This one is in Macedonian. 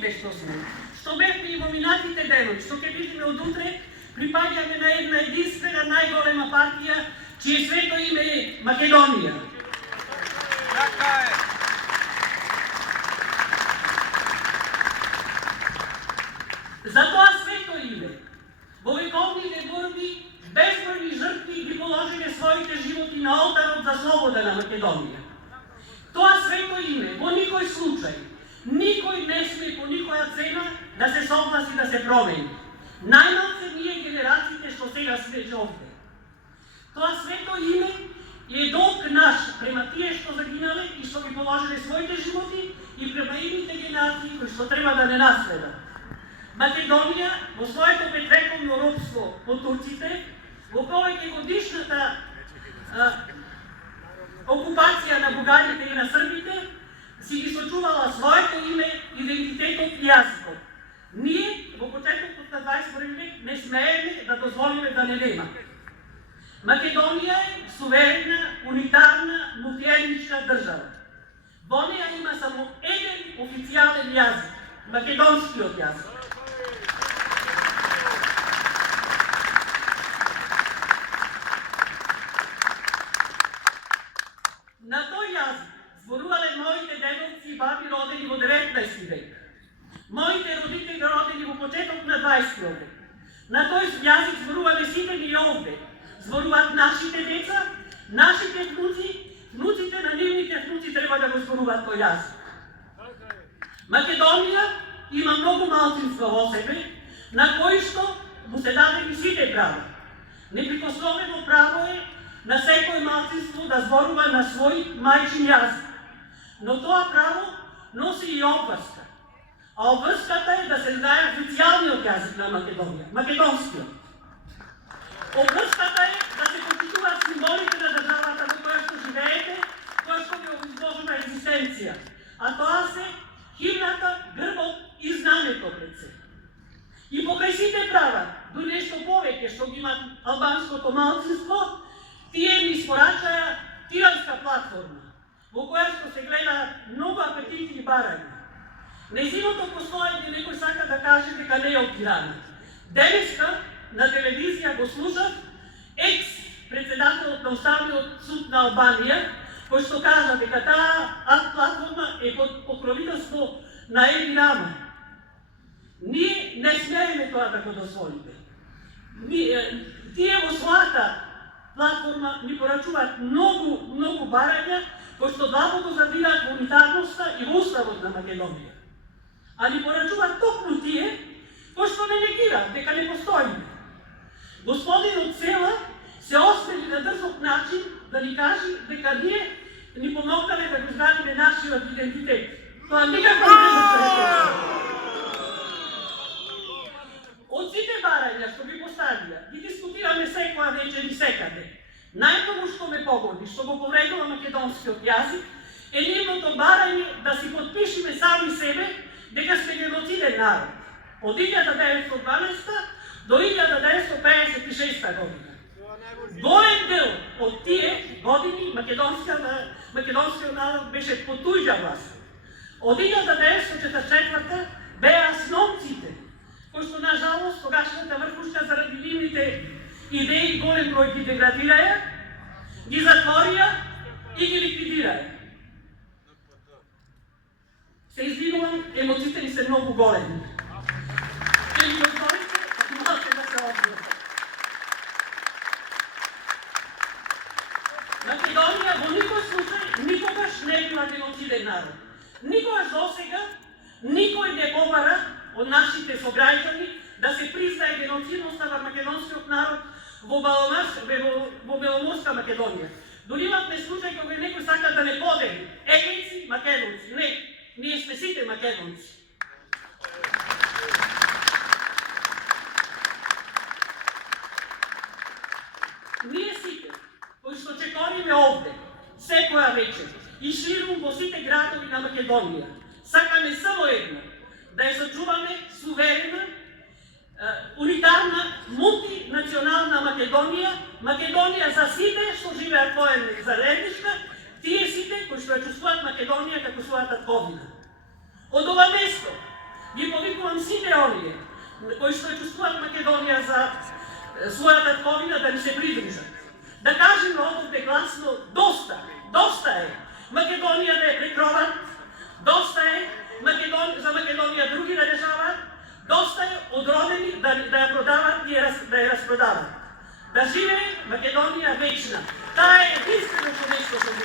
овде што сме, што бевме и во минатите денови, што ќе бидеме од утре, припаѓаме на една единствена најголема партија, чие свето име е Македонија. Така е. За тоа свето име, во вековните борби, безбројни жртви ги положиле своите животи на олтарот за слобода на Македонија. Тоа свето име, во никој случај, никој не сме по никоја цена да се согласи да се промени. Најмалце ние генерациите што сега сме овде. Тоа свето име е долг наш према тие што загинале и што ги положиле своите животи и према идните генерации кои што треба да не наследат. Македонија во своето петвековно робство по турците, во повеќе годишната окупација на бугарите и на србите, си ги сочувала своето име, идентитетот и јазикот. Ние, во почетокот на 21 век, не смееме да дозволиме да не нема. Македонија е суверена, унитарна, мултиетничка држава. Во неја има само еден официјален јазик, македонскиот јазик. На тој јазик зборувале моите дедовци и баби родени во 19 век. Моите родители родени во почеток на 20 век. На тој јазик зборувале сите ние овде. Зборуваат нашите деца, нашите внуци, внуците на нивните внуци треба да го зборуваат тој јазик. Македонија има многу малцинства во себе, на кои што му се дадени сите права. Неприкосновено право е на секој малцинство да зборува на свој мајчин јазик. Но тоа право носи и обврска. А обврската е да се знае официјалниот јазик на Македонија, македонскиот. Обврската е да се почитуваат символите на државата во која што живеете, која што ви обезбожува екзистенција. А тоа се химната, грбот и знамето пред се. И покрај сите права, до нешто повеќе што ги има албанското малцинство, тие ни испорачаа тиранска платформа, во која што се гледа многу апетити и барања. Нејзиното постоење некој сака да каже дека не е од тирана. Денеска на телевизија го слушав екс-председателот на Уставниот суд на Албанија, кој што кажа дека таа платформа е под покровителство на Еди Рама. Ние не смееме тоа да го дозволиме. Тие во својата платформа ни порачуваат многу барања, кои што длабоко задираат во унитарноста и во уставот на Македонија. А ни порачуваат токму тие, кои што не негираат дека не постоиме. Господинот Села се осмели на држок начин да ни каже дека ние ни помогнале да го изградиме нашиот идентитет. Тоа никако не е да. Од сите барања што ги поставија, ги дискутираме секоја вечер и секаде. Најмногу што ме погоди, што го повредува македонскиот јазик, е нивното барање да си потпишиме сами себе дека сме геноциден народ. Од 1912 до 1956 година. Голем дел од тие години македонскиот народ беше под туѓа власт. Од 1944 беа сномците, кои што на жалост тогашната врхушка заради нивните идеи голем број ги деградираја, ги затворија и ги ликвидираја. Се извинувам, емоциите ми се многу големи. Ќе ми дозволите, ако малце да се одборам. Македонија во никој случај никогаш не е била геноциден народ. Никогаш досега никој не побара од нашите сограѓани да се признае геноцидноста на македонскиот народ во Беломорска Македонија. Дори имавме случај кога некој сака да не подели егејци, македонци. Не, ние сме сите македонци. Ние сите, кои што чекориме овде, секоја вечер, и ширум во сите градови на Македонија, сакаме само едно, да ја сочуваме суверена, унитарна, мултинационална Македонија, Македонија за сите што живеат воена заедничка, тие сите кои што ја чувствуваат Македонија како својата татковина. Од ова место повикувам сите оние кои што чувствуваат Македонија за својата татковина да ни се придружат. Да кажеме овде гласно доста, доста е Македонија да ја прекроват, доста е за Македонија други да решават, доста е одродени да ја продават и да ја распродават. Да живее Македонија вечна. Таа е единствено што нешто што